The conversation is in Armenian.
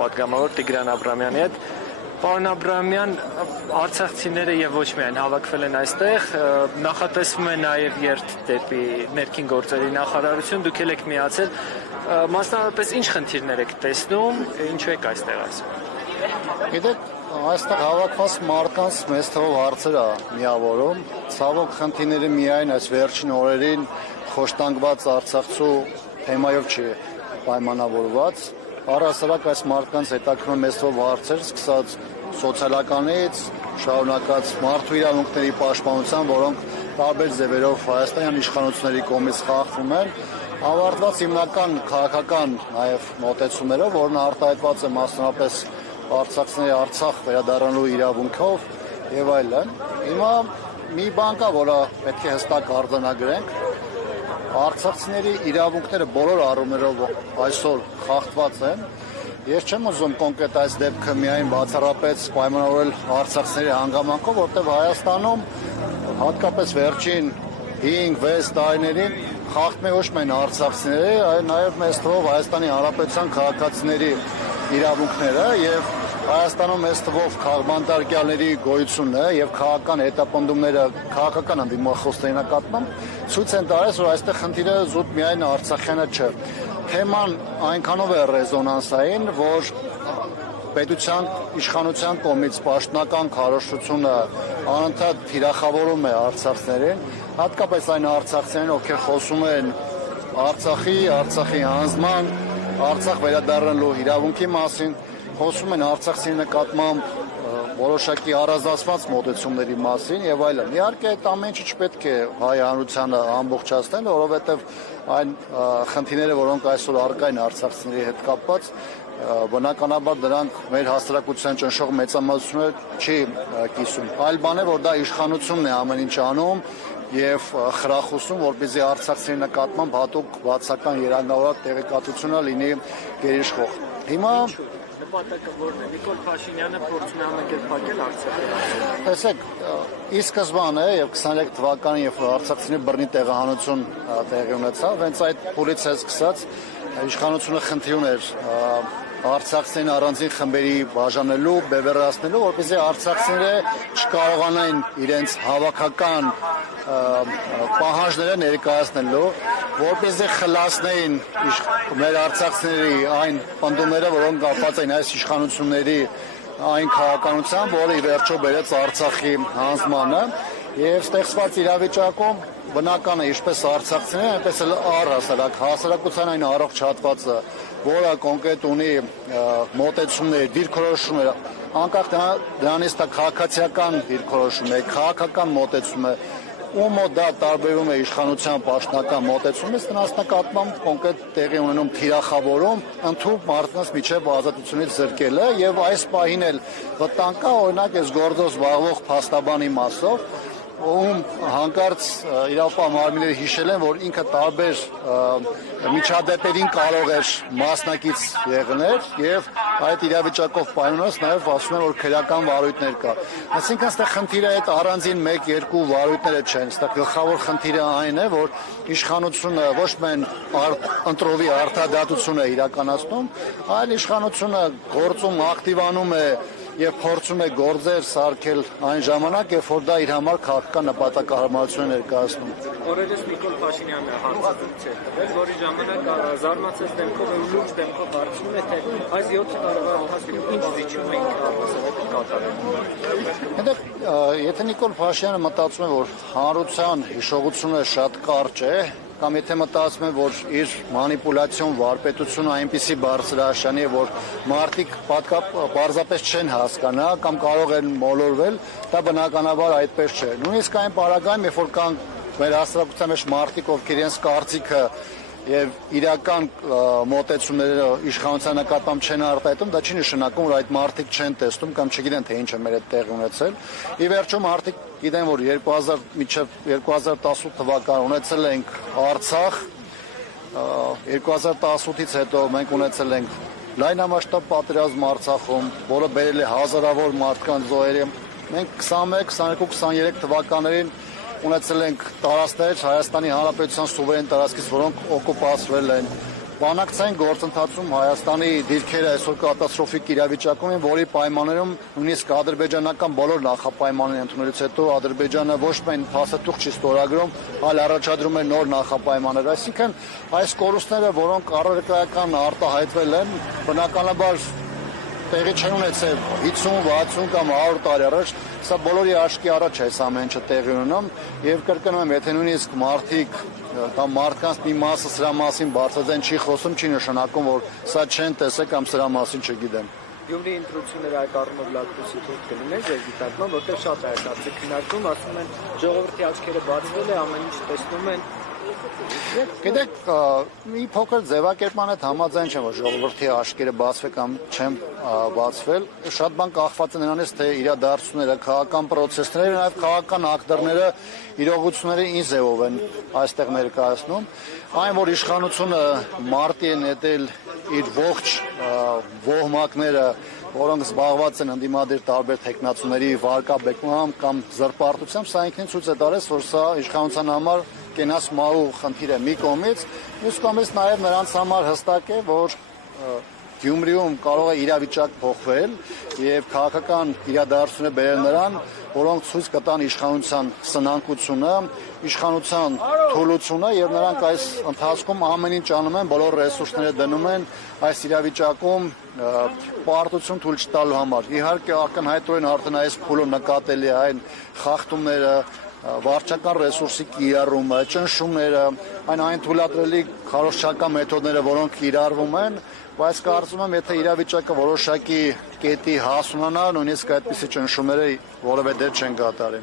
պատգամավոր Տիգրան Աբրամյանի հետ։ Պարոն Աբրամյան, արցախցիները եւ ոչ միայն հավաքվել են այստեղ, նախատեսվում է նաեւ երթ դեպի ներքին գործերի նախարարություն, դուք եք միացել, մասնավորապես ինչ խնդիրներ եք տեսնում, ինչու եք այստեղ այսօր։ Գիտեք, այստեղ հավաքված մարդկանց մեծ թվով հարցեր է միավորում, ցավոք խնդիրները միայն այս վերջին օրերին խոշտանգված Արցախցու թեմայով չի պայմանավորված, առհասարակ այս մարդկանց հետաքրքրում մեծ թվով հարցեր, սկսած սոցիալականից, շարունակած մարդու իրավունքների պաշտպանության, որոնք տարբեր ձևերով հայաստանյան իշխանությունների կողմից խախտվում են, ավարտված հիմնական քաղաքական նաև մոտեցումներով, որն արտահայտված է մասնավորապես արցախցիների Արցախ վերադառնալու իրավունքով եւ այլն։ Հիմա մի բան կա, որը պետք է հստակ արձանագրենք, արցախցիների իրավունքները բոլոր առումներով այսօր խախտված են։ Ես չեմ ուզում կոնկրետ այս դեպքը միայն բացառապես պայմանավորել արցախցիների հանգամանքով, որտեղ Հայաստանում հատկապես վերջին 5-6 տարիներին խախտում է ոչ միայն արցախցիների, այլ նաև մեծ թվով Հայաստանի Հանրապետության քաղաքացիների իրավունքները եւ Հայաստանում մեծ թվով քաղաքմանդարկյալների գոյությունը եւ քաղաքական հետապնդումները քաղաքական ընդդիմախոսների նկատմամբ ցույց են տալիս, որ այստեղ խնդիրը զուտ միայն արցախյանը չէ։ Թեման այնքանով է ռեզոնանսային, որ պետության իշխանության կողմից պաշտոնական քարոզությունը անընդհատ թիրախավորում է արցախցիներին, հատկապես այն արցախցիներին, ովքեր խոսում են Արցախի հանձնման, Արցախ վերադառնալու իրավունքի մասին, խոսում են Արցախցի նկատմամբ որոշակի առանձնացված մոտեցումների մասին եւ այլն։ Իհարկե այդ ամեն ինչ պետք է հայ հանրությանը ամբողջացնել, որովհետեւ այն խնդիրները, որոնք այսօր առկա են արցախցիների հետ կապված, բնականաբար դրանք մեր հասարակության ճնշող մեծամասնությունը չի կիսում։ Այլ բան է, որ դա իշխանությունն է ամեն ինչ անում եւ խրախուսում, որպեսզի արցախցիների նկատմամբ հատուկ բացական երանգավորակ տեղեկատվությունը լինի գերիշխող։ Հիմա նպատակը որն է։ Նիկոլ Փաշինյանը փորձում է համակերպակել Արցախի։ Տեսեք, ի սկզբանե եւ 23 թվականին, երբ արցախցիների բռնի տեղահանություն տեղի ունեցավ, հենց այդ փուլից է սկսած իշխանությունը խնդիր ուներ արցախցիներին առանձին խմբերի բաժանելու, բևեռացնելու, որպեսզի արցախցիները չկարողանային իրենց հավաքական պահանջները ներկայացնելու, որպեսզի խլացնեին մեր արցախցիների այն պնդումները, որոնք կապված են այս իշխանությունների այն քաղաքականությամբ, որը ի վերջո բերեց Արցախի հանձնմանը, եւ ստեղծված իրավիճակում բնական է ինչպես արցախցիները, այնպես էլ առհասարակ հասարակության այն առողջ հատվածը, որը կոնկրետ ունի մոտեցումներ, դիրքորոշումներ, անկախ դրանից դա քաղաքացիական դիրքորոշում է, քաղաքական մոտեցում է, ում դա տարբերում է իշխանության պաշտոնական մոտեցումից, նրանց նկատմամբ կոնկրետ տեղի ունենում թիրախավորում, ընդհանուր մարդկանց միջև ազատությունից զրկելը եւ այս պահին էլ վտանգ կա, օրինակ այս գործով զբաղվող փաստաբանի մասով, ում հանկարծ իրավապահ մարմինները հիշել են, որ ինքը տարբեր միջադեպերին կարող էր մասնակից եղնել եւ այդ իրավիճակով պայմանավորված նաեւ ասում են, որ քրեական վարույթներ կա։ Այսինքն այստեղ խնդիրը այդ առանձին 1-2 վարույթները չեն, այստեղ գլխավոր խնդիրը այն է, որ իշխանությունը ոչ միայն ընտրովի արդարադատություն է իրականացնում, այլ իշխանությունը գործում ակտիվանում է եւ փորձում է գործեր սարքել այն ժամանակ, երբ որ դա իր համար քաղաքական նպատակահարմարություն է ներկայացնում։ Օրերս Նիկոլ Փաշինյանը հարցազրույց է տվել, որի ժամանակ զարմացած դեմքով ու լուրջ դեմքով հարցնում է, թե այս 7 տարվա ընթացքում ինչ զիջում է առնվազն կատարել։ Եթե Նիկոլ Փաշինյանը մտածում է, որ հանրության հիշողությունը շատ կարճ է, կամ եթե մտածում է, որ իր մանիպուլյացիոն վարպետությունը այնպիսի բարձրաշան է, որ մարդիկ պարզապես չեն հասկանա կամ կարող են մոլորվել, դա բնականաբար այդպես չէ։ Նույնիսկ այն պարագայում, երբ որ կան մեր հասարակության մեջ մարդիկ, ովքեր իրենց կարծիքը եւ իրական մոտեցումները իշխանության նկատմամբ չեն արտահայտում, դա չի նշանակում, որ այդ մարդիկ չեն տեսնում կամ չգիտեն, թե ինչ է մեր այդ տեղի ունեցել։ Ի վերջո մարդիկ գիտեն, որ 2000 մինչև 2018 թվական ունեցել ենք Արցախ, 2018-ից հետո մենք ունեցել ենք լայնամասշտաբ պատերազմ Արցախում, որը բերել է հազարավոր մարդկանց զոհերի։ Մենք 21, 22, 23 թվականներին ունեցել ենք տարածքներ Հայաստանի Հանրապետության սուվերեն տարածքից, որոնք օկուպացվել են։ բանակցային գործընթացում Հայաստանի դիրքերը այսօր կատաստրոֆիկ իրավիճակում են, որի պայմաններում նույնիսկ ադրբեջանական բոլոր նախապայմանները ընդունելուց հետո Ադրբեջանը ոչ միայն փաստաթուղթ չի ստորագրում, այլ առաջադրում է նոր նախապայմաններ։ Այսինքն այս կորուստները, որոնք առարկայական արտահայտվել են, բնականաբար տեղի չեն ունեցել 50, 60 կամ 100 տարի առաջ, սա բոլորի աչքի առաջ է այս ամեն ինչը տեղի ունենում եւ կրկնում եմ, եթե նույնիսկ մարդիկ կամ մարդկանց մի մասը սրա մասին բարձրաձայն չի խոսում, չի նշանակում, որ սա չեն տեսել կամ սրա մասին չգիտեն։ Գյումրի ընտրությունները այդ առումով լավ փոխություն կլինեն ձեր դիտարկմամբ, որտեղ շատ է այդ քննարկում, ասում են ժողովրդի աչքերը բացվել է, ամեն ինչ տեսնում են։ Գիտեք, մի փոքր ձևակերպման հետ համաձայն չեմ, որ ժողովրդի աչքերը բացվել կամ չեն բացվել, շատ բան կախված է նրանից, թե իրադարձությունները, քաղաքական պրոցեսները, նաև քաղաքական ակտորները իրողությունները ինչ ձևով են այստեղ ներկայացնում։ Այն, որ իշխանությունը մարտի է նետել իր ողջ ոհմակները, որոնք զբաղված են ընդդիմադիր տարբեր տեխնացուների վարկաբեկմամբ կամ զրպարտությամբ, սա ինքնին ցույց է տալիս, որ սա իշխանության համար կենաց մահու խնդիր է մի կողմից, մյուս կողմից նաև նրանց համար հստակ է, որ Գյումրիում կարող է իրավիճակ փոխվել եւ քաղաքական իրադարձությունները բերել նրան, որոնք ցույց կտան իշխանության սնանկությունը, իշխանության թուլությունը եւ նրանք այս ընթացքում ամեն ինչ անում են, բոլոր ռեսուրսները դնում են այս իրավիճակում պարտություն թույլ չտալու համար։ Իհարկե ակնհայտորեն արդեն այս փուլը նկատելի է այն խախտումները, վարչական ռեսուրսի կիրառումը, ճնշումները, այն թույլատրելի քարոզչական մեթոդները, որոնք կիրառվում են, բայց կարծում եմ, եթե իրավիճակը որոշակի կետի հասունանա, նույնիսկ այդպիսի ճնշումները որևէ դեր չեն կատարի։